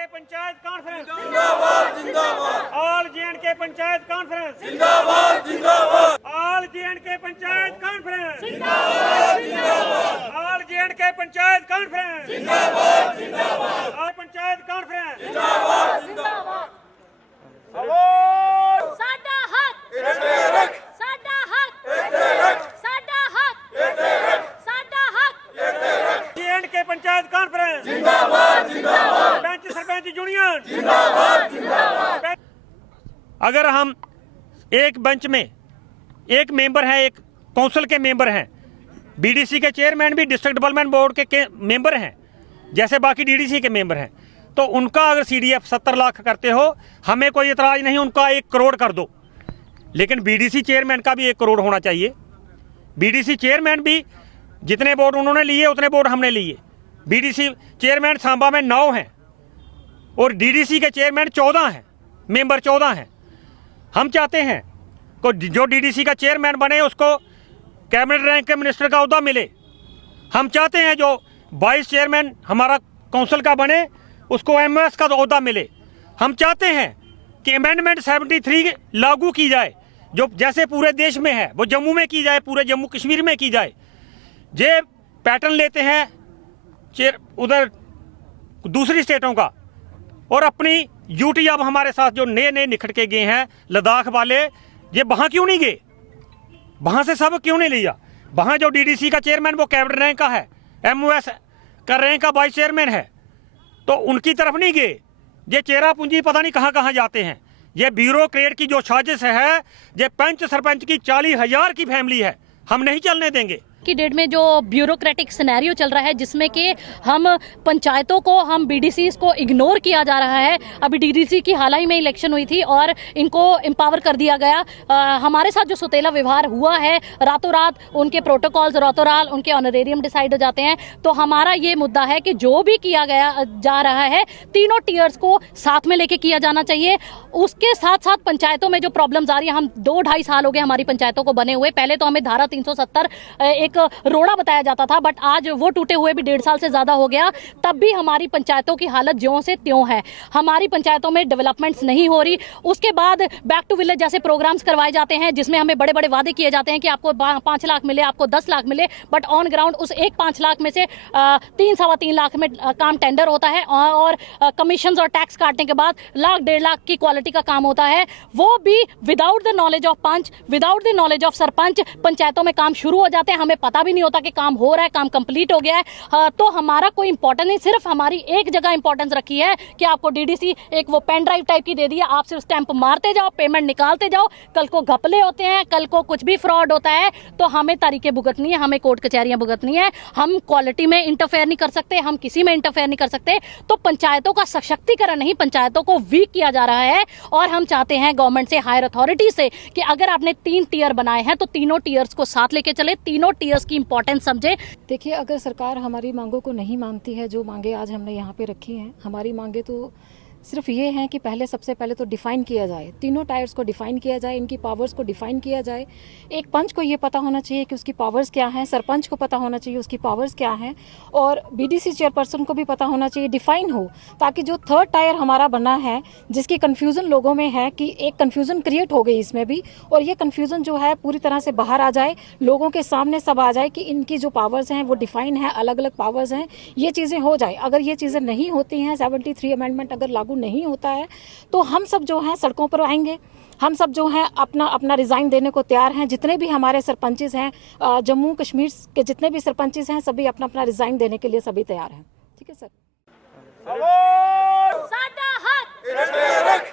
J&K panchayat conference जिंदाबाद जिंदाबाद all J&K panchayat conference जिंदाबाद जिंदाबाद ऑल J&K पंचायत कॉन्फ्रेंस जिंदाबाद जिंदाबाद ऑल J&K पंचायत कॉन्फ्रेंस जिंदाबाद जिंदाबाद ऑल पंचायत कॉन्फ्रेंस जिंदाबाद जिंदाबाद साडा हक इधर रख साडा हक इधर रख साडा हक इधर रख साडा हक इधर रख J&K पंचायत कॉन्फ्रेंस जिंदाबाद जिंदाबाद पंच सरपंच यूनियन जिंदाबाद जिंदाबाद। अगर हम एक बेंच में एक मेंबर हैं, एक काउंसिल के मेंबर हैं, बीडीसी के चेयरमैन भी डिस्ट्रिक्ट डेवलपमेंट बोर्ड के मेंबर हैं जैसे बाकी डीडीसी के मेंबर हैं, तो उनका अगर सीडीएफ 70 लाख करते हो हमें कोई इतराज नहीं, उनका 1 करोड़ कर दो। लेकिन बीडीसी चेयरमैन का भी 1 करोड़ होना चाहिए। बीडीसी चेयरमैन भी जितने वोट उन्होंने लिए उतने वोट हमने लिए। बीडीसी चेयरमैन सांबा में 9 हैं और डीडीसी के चेयरमैन 14 हैं, मेंबर 14 हैं। हम चाहते हैं को जो डीडीसी का चेयरमैन बने उसको कैबिनेट रैंक के मिनिस्टर का ओहदा मिले। हम चाहते हैं जो वाइस चेयरमैन हमारा काउंसिल का बने उसको एमएस का ओहदा मिले। हम चाहते हैं कि अमेंडमेंट 73 लागू की जाए, जो जैसे पूरे देश में है वो जम्मू में की जाए, पूरे जम्मू कश्मीर में की जाए। जे पैटर्न लेते हैं उधर दूसरी स्टेटों का और अपनी यूटी अब हमारे साथ जो नए नए निखट के गए हैं लद्दाख वाले, ये वहाँ क्यों नहीं गए? वहाँ से सब क्यों नहीं लिया? वहाँ जो डीडीसी का चेयरमैन वो कैबिनेट रैंक का है, एमओएस का रैंक का वाइस चेयरमैन है, तो उनकी तरफ नहीं गए। ये चेहरा पूंजी पता नहीं कहाँ कहाँ जाते हैं। ये ब्यूरोक्रेट की जो साजिश है, ये पंच सरपंच की 40,000 की फैमिली है, हम नहीं चलने देंगे। की डेट में जो ब्यूरोक्रेटिक सिनेरियो चल रहा है जिसमें कि हम पंचायतों को, हम बीडीसीज को इग्नोर किया जा रहा है। अभी डीडीसी की हाल ही में इलेक्शन हुई थी और इनको एम्पावर कर दिया गया। हमारे साथ जो सौतेला व्यवहार हुआ है, रातों रात उनके प्रोटोकॉल्स, रातों रात उनके ऑनरेरियम डिसाइड हो जाते हैं। तो हमारा ये मुद्दा है कि जो भी किया गया जा रहा है तीनों टीयर्स को साथ में लेके किया जाना चाहिए। उसके साथ साथ पंचायतों में जो प्रॉब्लम्स आ रही है, हम 2-2.5 साल हो गए हमारी पंचायतों को बने हुए। पहले तो हमें धारा 370 एक रोड़ा बताया जाता था, बट आज वो टूटे हुए भी 1.5 साल से ज्यादा हो गया। तब भी हमारी पंचायतों की हालत ज्यों से त्यों है। हमारी पंचायतों में डेवलपमेंट्स नहीं हो रही। उसके बाद बैक टू विलेज जैसे प्रोग्राम्स करवाए जाते हैं जिसमें हमें बड़े बड़े वादे किए जाते हैं कि आपको 5 लाख मिले, आपको 10 लाख मिले, बट ऑन ग्राउंड उस 5 लाख में से 3-3.25 लाख में काम टेंडर होता है और कमीशन और टैक्स काटने के बाद 1-1.5 लाख की क्वालिटी का काम होता है। वो भी without the knowledge of panch, without the knowledge of sarpanch पंचायतों में काम शुरू हो जाते हैं। हमें पता भी नहीं होता कि काम हो रहा है, काम कंप्लीट हो गया है। तो हमारा कोई इंपॉर्टेंस नहीं, सिर्फ हमारी एक जगह इंपॉर्टेंस रखी है कि आपको डीडीसी एक वो पेन ड्राइव टाइप की दे दिया, आप सिर्फ स्टैंप मारते जाओ, पेमेंट निकालते जाओ। कल को घपले होते हैं, कल को कुछ भी फ्रॉड होता है तो हमें तारीखें भुगतनी है, हमें कोर्ट कचहरियां भुगतनी है। हम क्वालिटी में इंटरफेयर नहीं कर सकते, हम किसी में इंटरफेयर नहीं कर सकते। तो पंचायतों का सशक्तिकरण नहीं, पंचायतों को वीक किया जा रहा है। और हम चाहते हैं गवर्नमेंट से, हायर अथॉरिटी से, कि अगर आपने 3 टीयर बनाए हैं तो तीनों टीयर्स को साथ लेके चले, तीनों टीयर्स की इंपॉर्टेंस समझे। देखिए, अगर सरकार हमारी मांगों को नहीं मानती है, जो मांगे आज हमने यहाँ पे रखी हैं, हमारी मांगे तो सिर्फ ये हैं कि सबसे पहले तो डिफ़ाइन किया जाए, तीनों टायर्स को डिफ़ाइन किया जाए, इनकी पावर्स को डिफ़ाइन किया जाए। एक पंच को ये पता होना चाहिए कि उसकी पावर्स क्या हैं, सरपंच को पता होना चाहिए उसकी पावर्स क्या हैं, और बीडीसी चेयरपर्सन को भी पता होना चाहिए, डिफ़ाइन हो, ताकि जो 3rd टायर हमारा बना है जिसकी कन्फ्यूज़न लोगों में है, कि एक कन्फ्यूज़न क्रिएट हो गई इसमें भी, और ये कन्फ्यूज़न जो है पूरी तरह से बाहर आ जाए, लोगों के सामने सब आ जाए कि इनकी जो पावर्स हैं वो डिफ़ाइन है, अलग अलग पावर्स हैं, ये चीज़ें हो जाए। अगर ये चीज़ें नहीं होती हैं, 73 अमेंडमेंट अगर लागू नहीं होता है, तो हम सब जो हैं सड़कों पर आएंगे। हम सब जो हैं अपना रिज़ाइन देने को तैयार हैं। जितने भी हमारे सरपंचेस हैं, जम्मू कश्मीर के जितने भी सरपंचेस हैं, सभी अपना रिज़ाइन देने के लिए सभी तैयार हैं। ठीक है सर। साडा हक इधर रख